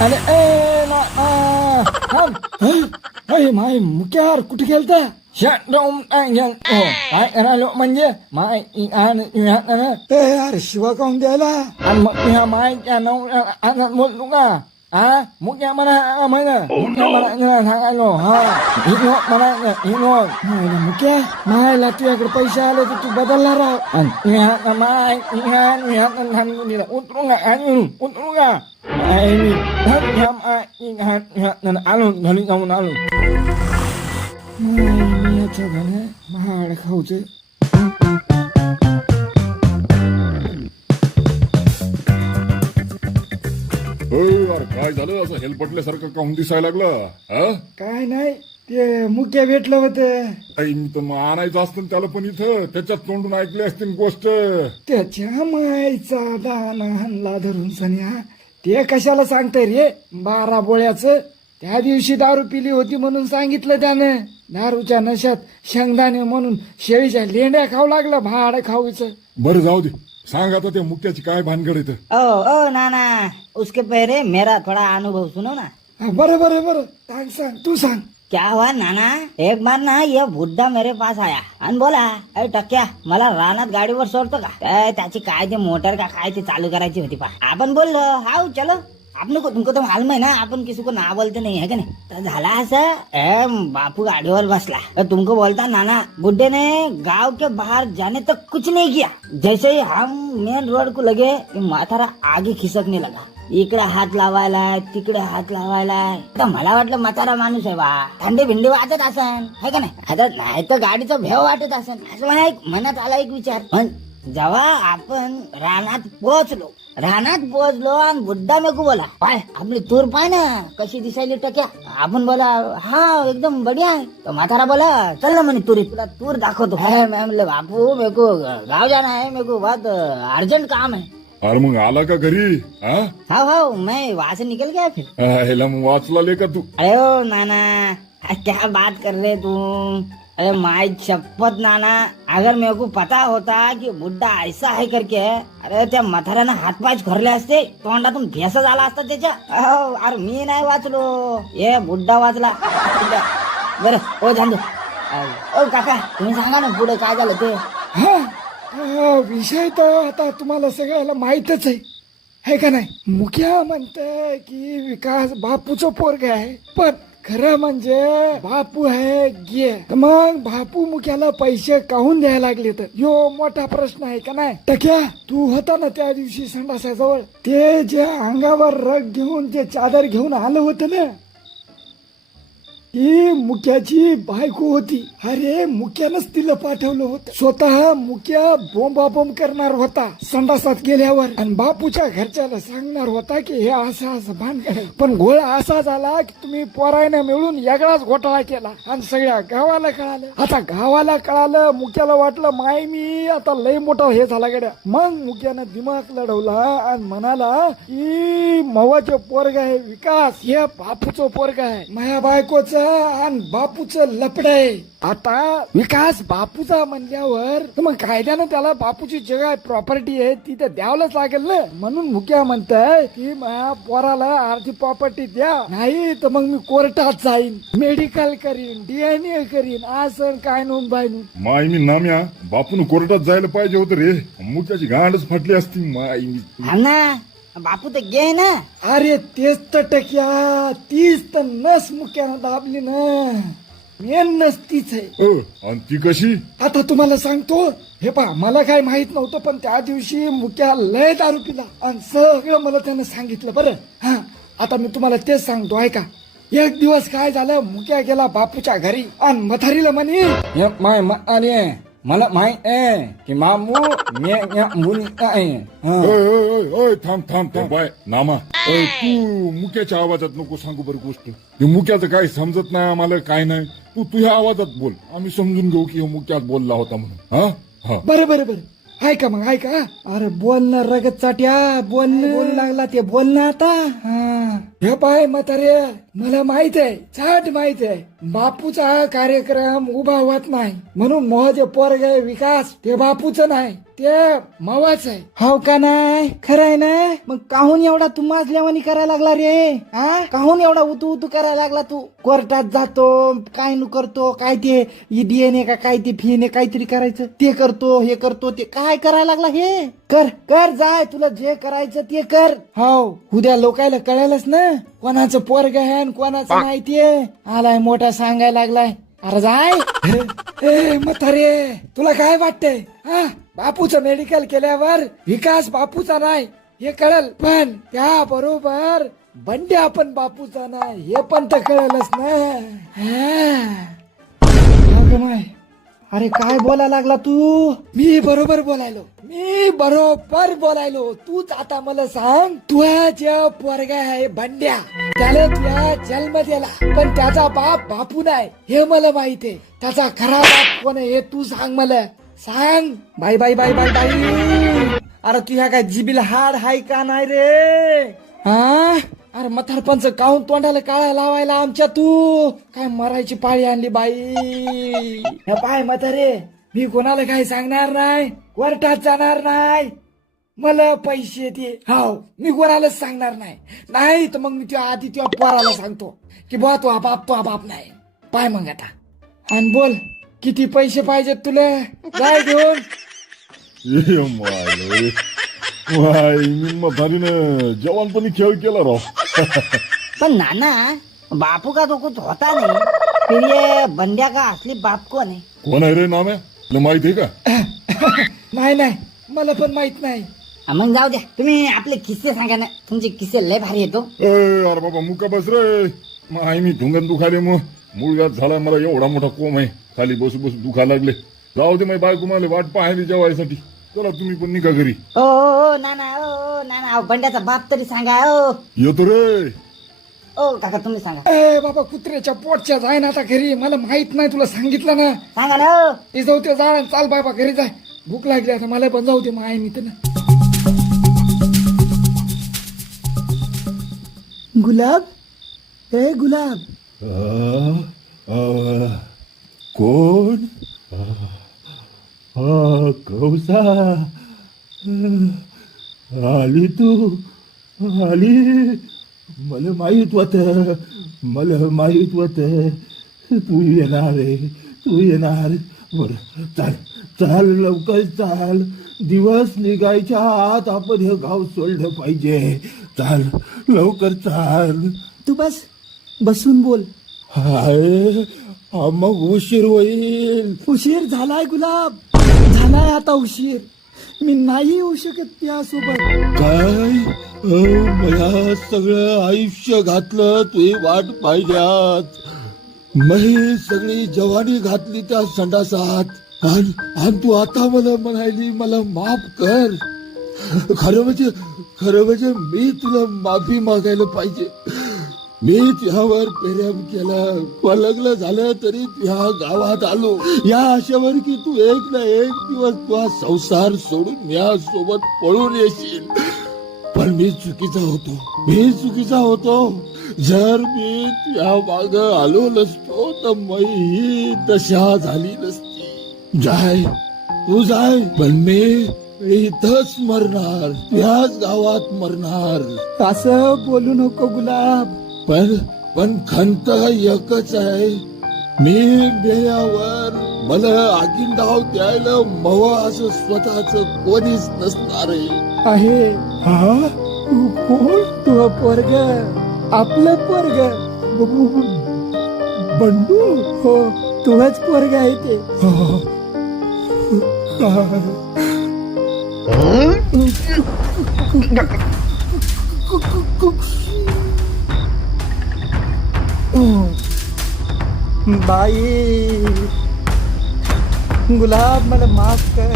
अरे ए ना थांब. अय माय मुक्यार कुठे गेलता? काय राहिलो म्हणजे माय अरे शिवा काऊन द्यायला? आणि मग ह्या मायच्या नवऱ्या बोलतो का? हा मुक्या म्हणा मुक्या म्हणा सांगायलो. हा हिनो म्हणा हिनो मुक्या मायला तुझ्याकडे पैसे आले तर तू बदलला राव. माय उतरू का उतरू का आलो घरी जाऊन आलो. महाड खाऊच. यार काय झालं असं हेलपटल्यासारखं काहून दिसायला लागलं? हा काय नाही ते मुक्या भेटलं होतं. मी तर आणायचं असतं त्याला पण इथं त्याच्यात तोंडून ऐकली असतील गोष्ट. त्याच्या मायचा दाना हल्ला धरून सन्या. ते कशाला सांगताय रे 12 बोळ्याचं? त्या दिवशी दारू पिली होती म्हणून सांगितलं त्यानं. दारूच्या नशात शेंगदाणे म्हणून शेळीच्या लेंड्या खाऊ लागलं भाड खाऊचं. बरं जाऊ दे, सांग आता त्या मुक्याची काय भानगड येतं? ओ नाना, उसके पहले मेरा थोड़ा अनुभव सुनो ना. बरं बरं बरं सांग सांग तू सांग. क्या हुआ नाना, एक बार ना ये बुड्ढा मेरे पास आया आणि बोला, अरे टक्क्या मला रानात गाडीवर सोडतो का? त्याची काय ते मोटर का काय ते चालू करायची होती पा. आपण बोललो हाउ चलो, आपने को तुमको तो मालूम है ना अपन किसी को ना बोलते नहीं है क्या नहीं. तर झाला असं, बापू गाडीवर बसला. तुमको बोलता नाना, बुड्ढे ने गांव के बाहर जाने तक कुछ नहीं किया. जैसे ही हम मेन रोड को लगे म्हातारा आगे खिसकने लगा. इकडे हात लावायलाय तिकडे हात लावायलाय. तर मला वाटलं म्हातारा माणूस आहे बा, थंडी भिंडी वाटत असन है का नाही. आता नाही तर गाडीचा भेव वाटत असन असं मला एक मनात आला एक विचार. पण जेव्हा आपण रानात पोहोचलो आणि बुड्ढा मेकू बोला, पाय आपली तूर पाय ना कशी दिसायली टक्या. आपण बोला हा एकदम बढिया आहे. तो म्हातारा बोला चल ना म्हणे तुरी तुला तूर दाखवतो. मॅम बापू मेको गाव जाना है, मेको बहुत अर्जंट काम है. अरे मग आला का घरी? हाँ मैं वहां से निकल गया फिर. ह्याला मग वाचला ले का तू? अरे ओ नाना, क्या बात कर रहे तुम. अरे माय शपथ नाना, अगर मेरे को पता होता कि बुड्ढा ऐसा है करके, अरे त्या म्हाताऱ्यानं हातपाय खोरले असते, तोंडातून भेस झाला असता त्याच्या. अरे मी नाही वाचलो, ये बुड्ढा वाचला. बरं ओ झालं. ओ काका तुम्ही सांगा ना पुढे काय झालं ते. विषय तर आता तुम्हाला सगळ्याला माहितच आहे का नाही. मुख्या म्हणते की विकास बापूचं पोरग आहे, पण खरं म्हणजे बापू आहे गे. मग बापू मुख्याला पैसे काहून द्यायला लागले तर यो मोठा प्रश्न आहे का नाही. टक्या तू होता ना त्या दिवशी संडासाजवळ, ते जे अंगावर रग घेऊन ते चादर घेऊन आलं होतं ना, ती मुक्याची बायको होती. अरे मुक्यानंच तिला पाठवलं होतं. स्वतः मुक्या बोंबाबोंब करणार होता संडासात गेल्यावर, आणि बापूच्या घरच्याला सांगणार होता की हे असं भानगड आहे. पण घोळ असा झाला की तुम्ही पोरायनं मिळून वेगळाच घोटाळा केला आणि सगळ्या गावाला कळालं. आता गावाला कळालं, मुक्याला वाटलं माय मी आता लय मोठा हे झाला गड्या. मग मुक्यानं दिमाग लढवला आणि म्हणाला की मवाचे पोरग आहे विकास, हे बापूचं पोरग आहे, माझ्या बायकोचं आणि बापूचं लपड आहे. आता विकास बापूचा म्हणल्यावर मग कायद्यानं त्याला बापूची जगा प्रॉपर्टी आहे ती तर द्यावंच लागेल ना. म्हणून मुक्या म्हणताय की माझ्या पोराला अर्धी प्रॉपर्टी द्या, नाही तर मग मी कोर्टात जाईन, मेडिकल करीन, DNA करीन, असं काय नोंद बायनून. माय मी नाम्या, बापून कोर्टात जायला पाहिजे होतं रे, मुक्याची गांडच फाटली असती. माय ना बापू तर गे ना. अरे तेच तर टक्या, तीच तर नस मुक्यानं दाबली ना, मेन नस तीच आहे. आणि ती कशी? आता तुम्हाला सांगतो. हे पहा मला काय माहित नव्हतं, पण त्या दिवशी मुक्या लय दारू पिला आणि सगळं मला त्यानं सांगितलं. बरं हा आता मी तुम्हाला तेच सांगतो ऐका. एक दिवस काय झालं, मुक्या गेला बापूच्या घरी आणि मथारीला म्हणे माय अरे मला माहित आहे की मामू मुली थांब बाय नामा, तू मुक्याच्या आवाजात नको सांगू बरं गोष्ट. हे मुक्याचं काही समजत नाही आम्हाला, काय नाही. तू तुझ्या आवाजात बोल, आम्ही समजून घेऊ की मुक्यात बोलला होता म्हणून. हा बरं ऐका मग ऐका. अरे बोलणं रगत चाट्या, बोलणं बोलू लागला ते बोलणं आता. हे पाय म्हातारे, मला माहित आहे, छाट माहित आहे, बापूचा हा कार्यक्रम उभा होत नाही म्हणून मोहचे पोरग विकास ते बापूचं नाही, ते मवाच आहे. हो का नाही खरं आहे ना? मग काहून एवढा तू माझल्यावानी करायला लागला रे? हा, काहून एवढा उतू उतू करायला लागला तू? कोर्टात जातो, काय नु करतो, काय ते ईडीएनए का काय ते फीने काहीतरी करायचं, ते करतो, हे करतो, ते काय करायला लागला हे? कर कर, जाय, तुला जे करायचं ते कर. हो, उद्या लोकायला कळालंच ना कोणाचं पोरग आहे आणि कोणाचं नाही. ते आलाय मोठा सांगायला लागलाय. अरे जाय. ए म्हातारे, तुला काय वाटतंय? हा, बापूचं मेडिकल केल्यावर विकास बापूचा नाही हे कळल, पण त्या बरोबर बंड्या पण बापूचा नाही हे पण तर कळलंच ना. हो का नाही? अरे काय बोलायला लागला तू? मी बरोबर बोलायलो. तूच आता मला सांग, तुझ्या जे पोरगा आहे बंड्या, त्याला तुझ्या जन्म दिला, पण त्याचा बाप बापू नाही हे मला माहित आहे. त्याचा खरा बाप कोण आहे हे तू सांग मला, सांग. बाई बाई बाई बाई बाई, अरे तुझ्या काय जिबीला हाड हाय का नाही रे? हा, अरे म्हातारपंच काहून तोंडाला काळा लावायला आमच्या? तू काय मरायची पाळी आणली बाई? हे पाय म्हातारे, मी कोणाला काही सांगणार नाही, कोर्टात जाणार नाही, मला पैसे दे. हाव, मी कोणालाच सांगणार नाही तर मग मी तुझ्या आधी तुझ्या पोराला सांगतो की बा तो बाप नाही. पाय मग आता, आणि बोल किती पैसे पाहिजेत तुला, काय घेऊन. मी म्हातारीनं जवानपणी खेळ केला राव. पण नाना, बापू का तो कुछ होता नहीं, फिर ये बंड्या का असली बाप कौन है? कोण आहे रे नाम्या, तुला माहित आहे का? नाही मला पण माहित नाही. मग जाऊ द्या, तुम्ही आपले किस्से सांगा ना, तुमचे किस्से लय भारी येतो. अरे बाबा मुका बस रे. मग आई मी ढुंगण दुखाले, मग मुळव्यात झाला, मला एवढा मोठा कोंब आहे, खाली बसू बसू दुखा लागले. जाऊ दे, माझी बायको मला वाट पाहिली जेवायसाठी. चला तुम्ही पण निघा घरी. ओ नाना, बंड्याचा बाप तरी सांगा. येतो रे. ओ काका तुम्ही सांगा. ए बाबा, कुत्र्याच्या पोटच्या जाय ना आता घरी, मला माहित नाही, तुला सांगितलं ना. सांगा ना. ते जाऊ ते जाळ, चाल बाबा घरी जाय, भूक लागली आता मला पण. जाऊ दे मग, आहे मी तर ना. गुलाब, ए गुलाब. कोण? कौसा आली तू, आली. मला माहित होत तू येणार. बर, चाल लवकर चाल. दिवस निघायच्या आत आपण हे गाव सोडलं पाहिजे. चाल लवकर चाल. तू बसून बोल. हाय, मग उशीर होईल. उशीर झालाय गुलाब, झालाय आता उशीर. मी नाही येऊ शकत त्यासोबत. काय? मला सगळं आयुष्य घातलं तुही वाट पाहिल्यात. मी सगळी जवानी घातली त्या संडासात, आणि तू आता मला म्हणायली मला माफ कर. खरं म्हणजे मी तुला माफी मागायला पाहिजे. मी त्यावर प्रेम केलं, लग्न झालं तरी त्या गावात आलो या आशेवर की तू एक ना एक दिवस तुझा संसार सोडून या सोबत पळून येशील. पण मी चुकीचा होतो. जर मी त्या माग आलो नसतो तर मी ही दशा झाली नसती. तू जाय, पण मी इथंच मरणार, त्याच गावात मरणार. असं बोलू नको गुलाब. पण खंत एकच आहे, मी मेल्यावर मला आगीन डाव द्यायला मव असं स्वतःच कोणीच नसणार आहे. हा, तू कोण? तू पोरग, आपलं पोरग बंडू. हो, तुझच पोरग आहे ते. बाई, गुलाब मला माफ कर.